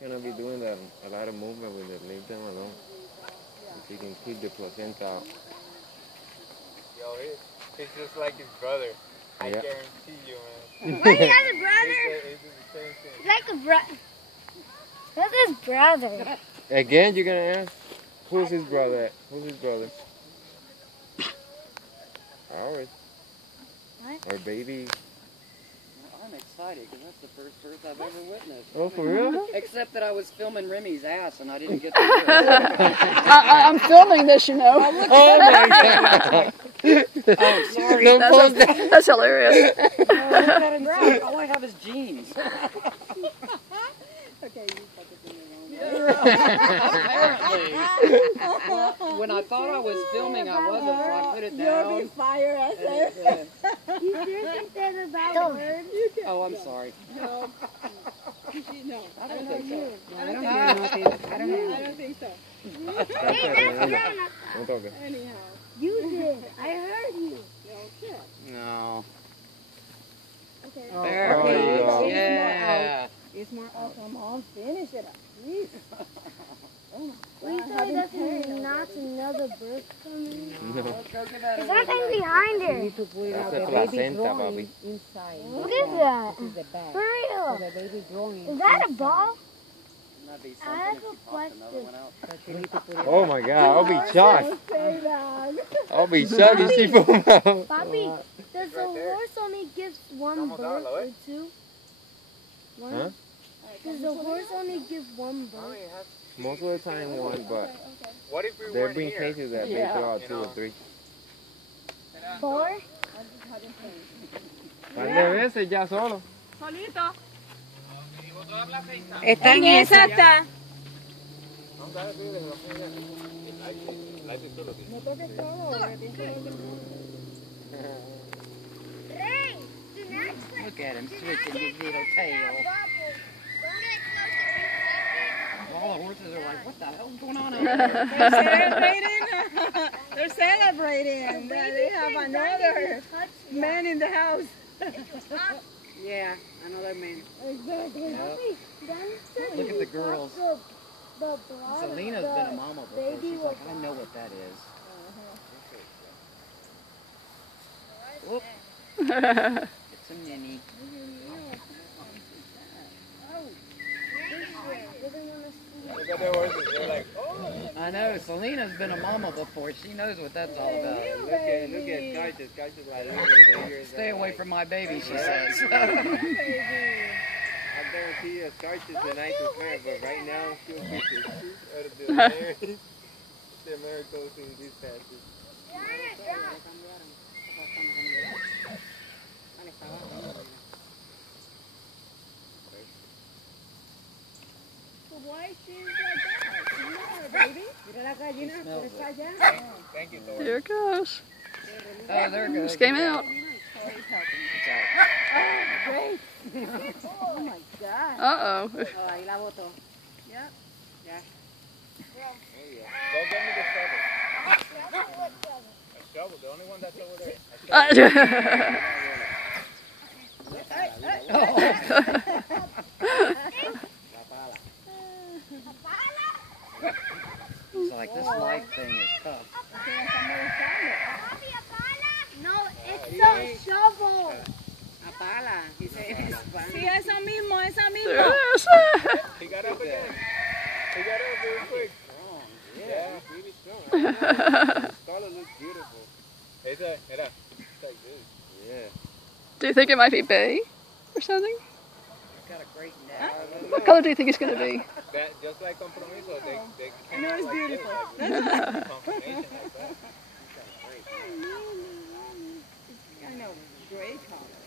cannot be doing a lot of movement with it. Leave them alone. If you can keep the placenta out. Yo, he's just like his brother. I Yeah. guarantee you, man. Wait, he has a brother? It's the same thing. He's like a brother. That's his brother. Again, you're gonna ask, who's his brother? Who's his brother? Ours. What? Our baby. I'm excited because that's the first birth I've ever witnessed. Oh, for real? Except that I was filming Remy's ass and I didn't get to do it. I'm filming this, you know. Oh my God! Oh, sorry. Don't post that. That's hilarious. Look at him, sorry. All I have is jeans. Okay, you fucking thing Apparently. Well, when I thought I was filming, I wasn't, so I put it You'll be down. fired, I And said. You seriously said about word? oh, I'm sorry. No. No. I don't think so. I don't think so. Hey, that's grown up. Don't talk. Anyhow. You did. I heard you. Okay. No. Okay. There Oh, it you go. is. Yeah. It's more out. Come on, finish it up, please. Oh my We God. thought that's not another birth coming. No. Go get that There's away. something behind her. That's a placenta, Bobby. Inside. What is that? This is the back. For real. The baby growing. Is that a ball? That'd be I have something if a you popped another question. one out. But you need to put it Oh my God! I'll be shocked. Don't say that. I'll be shocked if she pulls out. Bobby, does the Right there. horse only give one Vamos a birth darlo, or eh? two? One? Huh? Does the horse only give one birth? Most of the time, one, but What if we there weren't have been here? cases that they Yeah. throw out You 2 or know. 3. Four? Par de veces ya solo. Está en esa. está. No toques todo. Ray, do not slip. Look at him switching his little tail. Don't get close to reflect All the horses are like, what the hell's going on out there? They're celebrating that they have another man in the house. Yeah, another man. Exactly. Yep. it. Look at the girls. The blood Selena's of been a the mama before. baby She's was like, I know what that is. Whoop. It's a mini. Look at the horses. They're like, oh. I know, Selena's been a mama before. She knows what that's all about. Look at Carches. Carches like, look at the ears. Stay away from my baby, she says. I guarantee you, Carches is the nicest man, but right now, she'll beat the shit out of the Americans. The Americans in these passes. Why she's like that? She's not a baby. Mira la gallina por esa allá. Thank you, Thor. Here it goes. Oh, there it goes. Just came out. Great. Oh my God. Uh-oh. Oh, ahí la botó. Yep. Go get me the shovel. A shovel, the only one that's over there. It's like, this life thing is tough. No, it's a shovel. A pala. Dice en España. Sí, eso mismo, esa misma. Yes. He got up again. He got up very quick. Yeah, really strong. Scarlet looks beautiful. Esa, mira. It's like this. Yeah. Do you think it might be bay or something? It's got a great neck. What color do you think it's going to be? That, just like Compromiso, they I know it's like beautiful. This, like, confirmation like that. Kind of gray color.